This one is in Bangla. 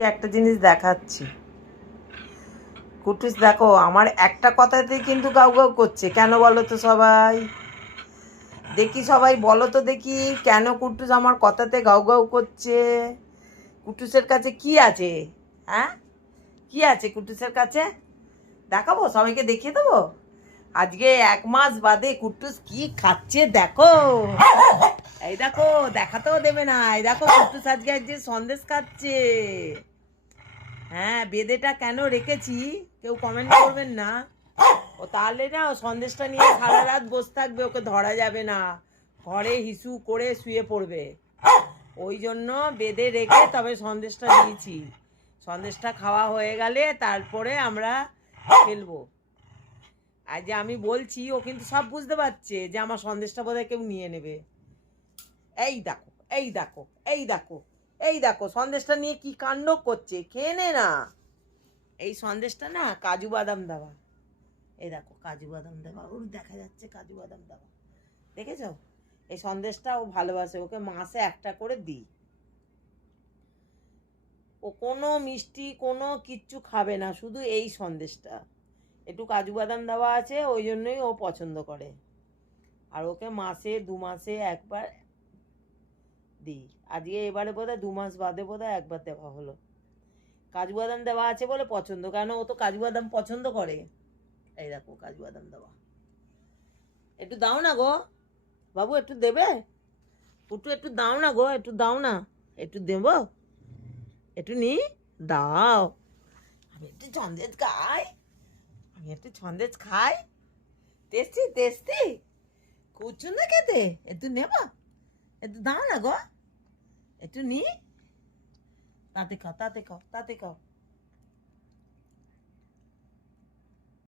একটা জিনিস দেখাচ্ছি। কুটুস দেখো, আমার একটা কথাতেই কিন্তু গাউ গাউ করছে। কেন বলো তো সবাই? দেখি সবাই বলো তো দেখি, কেন কুটুস আমার কথাতে গাউ গাউ করছে? কুটুসের কাছে কি আছে? হ্যাঁ, কি আছে কুটুসের কাছে? দেখাবো, সবাইকে দেখিয়ে দেবো। আজকে 1 মাস বাদে কুটুস কি খাচ্ছে দেখো। এই দেখো, দেখাতেও দেবে না। এই দেখো কুটুস আজকে সন্দেশ খাচ্ছে। হ্যাঁ, বেদেটা কেন রেখেছি কেউ কমেন্ট করবেন না। ও তাহলে না, ও সন্দেশটা নিয়ে সারা রাত বসে থাকবে, ওকে ধরা যাবে না, ঘরে হিসু করে শুয়ে পড়বে। ওই জন্য বেঁধে রেখে তবে সন্দেশটা দিয়েছি। সন্দেশটা খাওয়া হয়ে গেলে তারপরে আমরা খেলবো। আর যে আমি বলছি, ও কিন্তু সব বুঝতে পারছে যে আমার সন্দেশটা বোধহয় কেউ নিয়ে নেবে। এই দেখো, এই দেখো, এই দেখো, এই দেখো সন্দেশটা নিয়ে কি কাণ্ড করছে। খেয়ে নে না। এই সন্দেশটা না কাজু বাদাম দেওয়া। এই দেখো কাজু বাদাম দেওয়া, ওর দেখা যাচ্ছে কাজু বাদাম দেওয়া, দেখেছ? এই সন্দেশটা ও ভালোবাসে, ওকে মাসে একটা করে দিই। ও কোনো মিষ্টি কোনো কিচ্ছু খাবে না, শুধু এই সন্দেশটা। একটু কাজু বাদাম দেওয়া আছে, ওই জন্যই ও পছন্দ করে। আর ওকে মাসে 2 মাসে একবার দিই। আজকে এবারে বোধহয় 2 মাস বাদে বোধহয় একবার দেওয়া হলো। কাজু বাদাম দেওয়া আছে বলে পছন্দ, কেন ও তো কাজু বাদাম পছন্দ করে। এই দেখো কাজু বাদাম দেওয়া। একটু দাও না গো বাবু, একটু দেবে? পুটু একটু দাও না গো, একটু দাও না। একটু দেবো? একটু নি দাও। আমি একটু সন্দেশ খাই, আমি একটু সন্দেশ খাই। টেস্টি টেস্টি, খুব সুন্দর খেতে। একটু নেব? একটু দাও না গো, একটু নি। তাতে খাও, তাতে খাও, তাতে খাও।